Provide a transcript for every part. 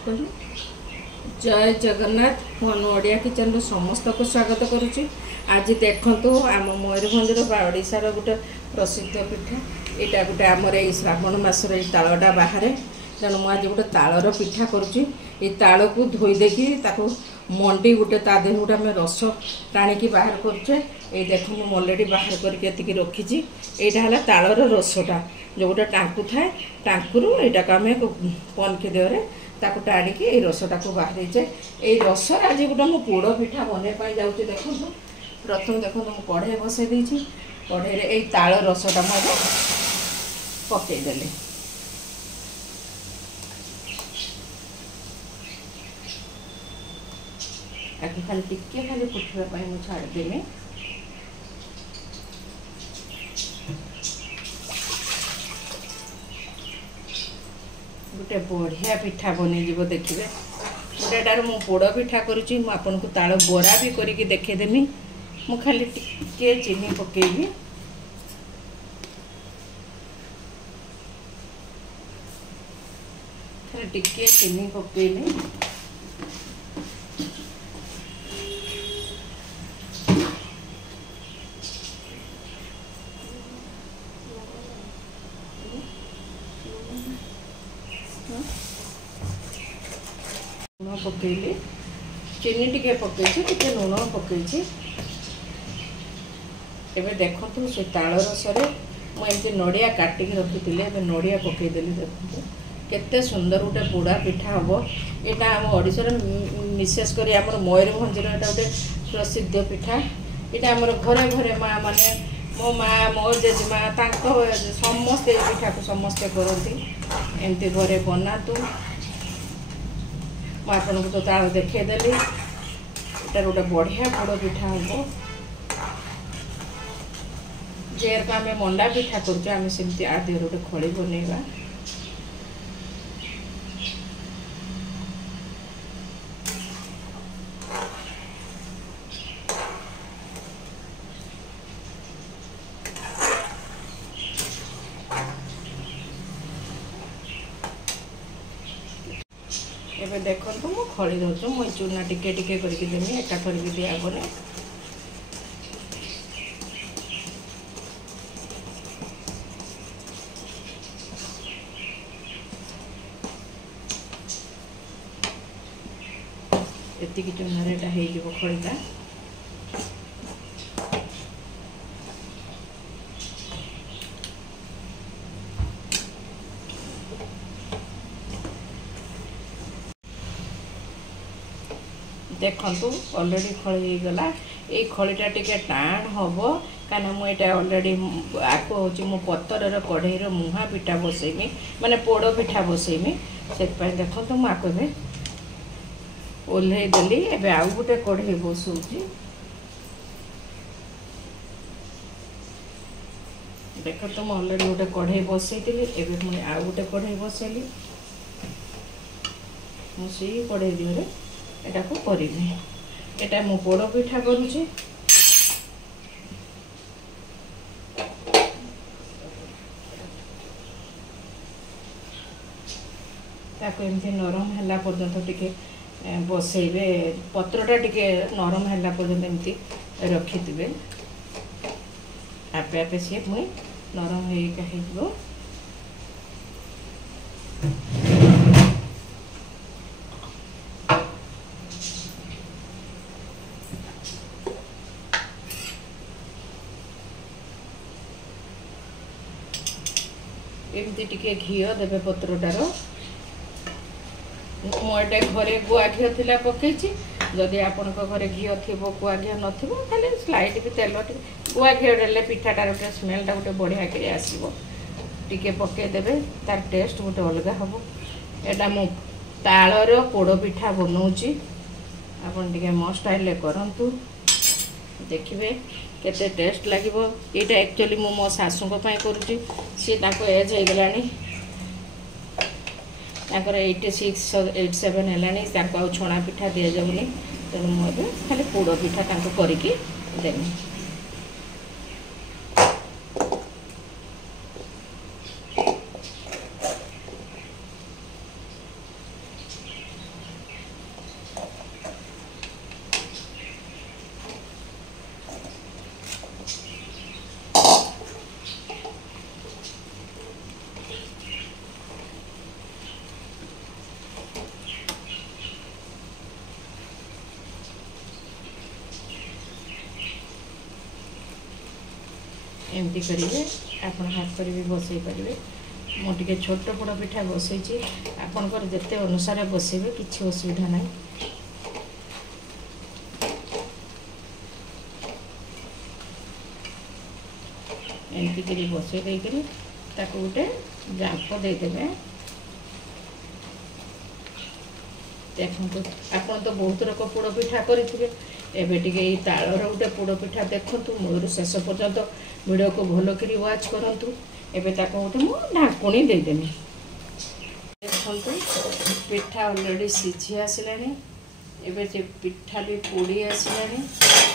कहूँ जय जगन्नाथ मो ओडिया किचन रो समस्त को स्वागत करुच्ची। आज देखु आम मयूरभंज ओडार गोटे प्रसिद्ध पिठा यहाँ गोटे आमर ये श्रावण मसर तालटा बाहर तेणु मुझे गोटे तालर पिठा करुच्ची। ताल को धोई देखी मंडी गोटे देह गोटे आम रस टाणिकी बाहर करुचे। ये देख मुझे अलरेडी बाहर करके रखी। यहाँ है तालर रसटा जो गोटे टाँकू थाए टाँकू यहाँ को आम पनकी देहरे ताकू टाणिकी ये रसटा को बाहर जाए। ये रस आज गोटे मुझे पोड़ पिठा बनवाई जाऊँगी। देखो प्रथम देखो मुझे कढ़ई बसई देती कढ़ई ये ताल रसटा मुझे पकईदेली आगे खाली टिके खाली फुटवाई मुझे छाड़देमी। गोटे बढ़िया पिठा बन देखिए गोटेटार मु पोड़ पिठा करुच्ची। आपको ताल बरा भी करके देखेदेमी। मु खाली टिके चीनी पकेबी खाली टिके चीनी पकेबी लुण पकेली चीनी टिके पकई टिके लुण पकई। एबे देखो से ताल रसरे मुझे नड़िया काटिकी रखी नड़िया पकईदेली। देखो केते सुंदर गोटे पोड़ा पिठा हम। यहाँ आम ओडिशा विशेषकर आम मयूरभंज गोटे प्रसिद्ध पिठा। यहाँ आम घरे घरे माँ मैंने मो माँ मो जेजेमा समस्ते पिठा को समस्ते करती एमती घरे बनातु। मुझे तो ताल देखदेली यहाँ गोटे बढ़िया पोड़ पिठा हम जेर आम मंडा पिठा करमती आ देहर गोटे खड़ी बनवा। एबे देखो मु खड़ी दौचु मुझे चूना टिके टिके करके देमी एका करके दियाबने। एतिकी चूना एटा हो जीवो खड़ीटा। देखु अलरेडी खड़ी गला। ये खड़ीटा टिके टाण हम कहीं मुझे अलरेडी आको हूँ मो पतर कढ़ईर मुहा पिठा बसईमी माने पोड़ पिठा बसईमी से देखो तो मुझे ओह्लैदेली। एबे आउ गोटे कढ़ई बसौची। देख तो मुझे अलरेडी गोटे कढ़ई बसई एबे मुझे आउ गोटे कढ़ई बसैली मुझे कढ़ई देहरे एटा को करी एटा मु पोड़ पिठा करुचे। ताको एमती नरम हैला पर्यंत टिके बसैबे पत्रटा टिके नरम हैला पर्यंत एमती रखिथिबे आपे आपे से मुई नरम हेका हेबो। एमती टिके घी देवे पत्रटार मुझे घरे गुआ घी थिला पकई। जदि आपण घरे घी थी गुआ घी न खाली स्लाइट भी तेल गुआ घी डेले पिठाटार गोटे स्मेलटा गोटे बढ़िया कर आसो टिके पकईदेवे तार टेस्ट गोटे अलग हम। एटा मु तालर पोड़ पिठा बनाऊँगी आपन टिके मो स्टाइल करंतु देखिए केते टेस्ट लगे। यहाँ एक्चुअली मो सासू करुँची सी एज हो गलानी 86 87 है छणा पिठा दि जाऊनी तेणु मुझे खाली पोड़ पिठा करके देवी। एमती करेंगे आप हाथ कर भी बसई पारे मुझे छोट पोड़ पिठा बसई आपंकर जिते अनुसार बसइबे किसी असुविधा ना एमती कर बसई देकर गोटे जांप देदेवे देखो आप तो बहुत रक पोड़ पिठा करेंगे एवं टे तालर गोटे पोड़ पिठा देखूँ मूल शेष पर्यंत वीडियो को भल कर वाच करूँ एवं गोटे मुझे ढाकुणी देदेमी देखो पिठा अलरेडी सीझी आसला एवं पिठा भी पोड़ी आसला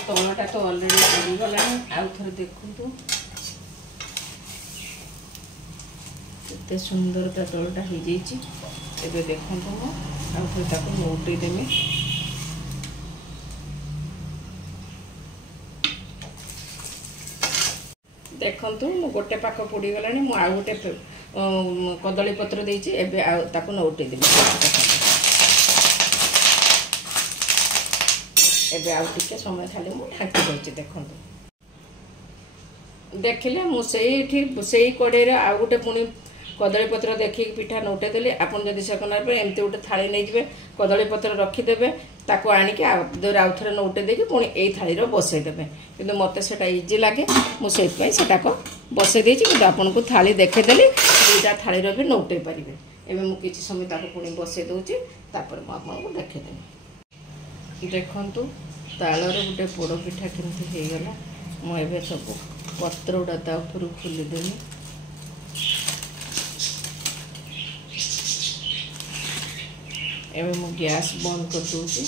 तलटा तो अलरेडी पोड़गला आउ थे देखूँ केते सुंदर ता तलटा हो जाए देखूँ आउ थे नोटेदेमी देखूँ मु गोटे पाक पोड़गला मुझे गोटे कदली पत्र देती एवं नोटेदेवी एवं आउ टे समय खाली मुझे ढाकी दूसरी देखूँ देखिले मुझे कड़े आउ गोटे पुणी कदली पत्र देखिए पिठा नोटेदेली आपन जदि सेकंड एमती गोटे थाली नहीं जाए कदली पत्र रखीदे ताको आणिक आउ थे नोटे देकी पुणी यही थाली बसईदेवे कि मत से इजी लगे मुझे को बसई कि आपन को थाली देखेदेली दुईटा थाली भी नोटे पारे एवं मुझे किसी समय पुणी बसई दूची मुझे देखेदेवी देखु तालर गोटे पोड़ पिठा केमती होगला मुझे सब पत्र गुड़ा ता ऊपर खोलीदेवी एवं मु गैस बंद कर दूची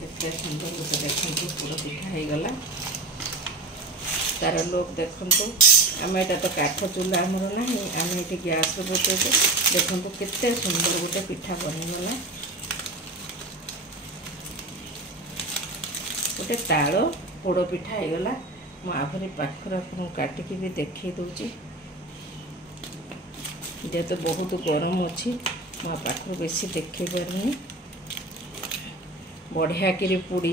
केते सुंदर गोटे देखते पोड़ पिठा होगला तार लोक देखु आम यहाँ तो काठ चूल्हा आमर ना आम ये गैस बचे देखु केते सुंदर गोटे पिठा बनीगला गोटे ताल पोड़ पिठा होगला मुझे पाखर आपको काटिकी भी देखे दूची जेहेतु बहुत गरम अच्छी मो पाखर बेसी देखे पारे बढ़िया कि पोड़ी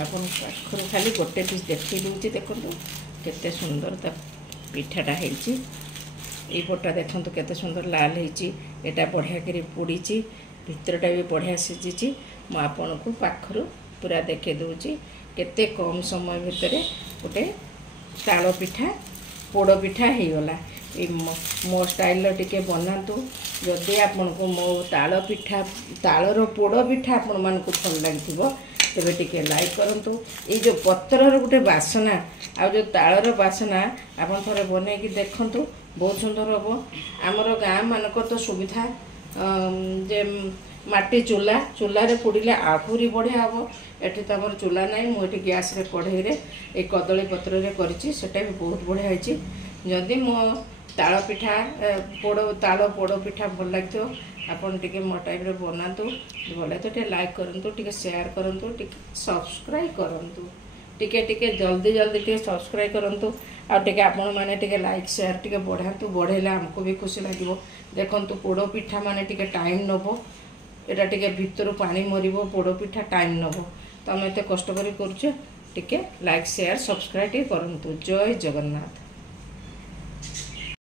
आप पाखर खाली गोटे पीस देखे दूची देखो केते सुंदर ता पिठाटा होई पटा देखो केते सुंदर लाल होटा बढ़िया कर पोड़ी भितरटा भी बढ़िया सीझी मु आपन को पाखर पूरा देखे दूची केते कम समय भितर गोटे ताल पिठा पोड़ पिठा होगला मो स्टाइल टिके बनातु जदि आपन को मो ताल पिठा तालर पोड़ पिठा आपण मान को भल लगी तेरे टिके लाइक करूँ ये जो पत्रर गोटे बासना आ जो तालर बासना आपन थोड़े बन देखु बहुत सुंदर हम आमर गाँ मानक तो सुविधा जे माटी चूल्हा चूल्हे पोड़े आहरी बढ़िया हम एटी तो आम चूल्हा ना मुझे गैस कढ़ई ये कदली पत्र करटा भी बहुत बढ़िया होती जदि मो ताल पिठा ताल पोड़ पिठा भल लगे आपन टिके मो टाइप बनातु भले तो टे लाइक करूँ टे शेयर करूँ टे सब्सक्राइब करूँ टिके जल्दी जल्दी टे सब्सक्राइब करूँ आटे आपण मैंने टे लाइक शेयर टे बढ़ातु बढ़ेले आमको भी खुशी लगे देखु पोड़ पिठा माने टे टाइम नब एटा टे भितर पानी मरब पोड़ पिठा टाइम नब तो आम एत कष्ट करुचे टे लाइक शेयर सब्सक्राइब करूँ जय जगन्नाथ।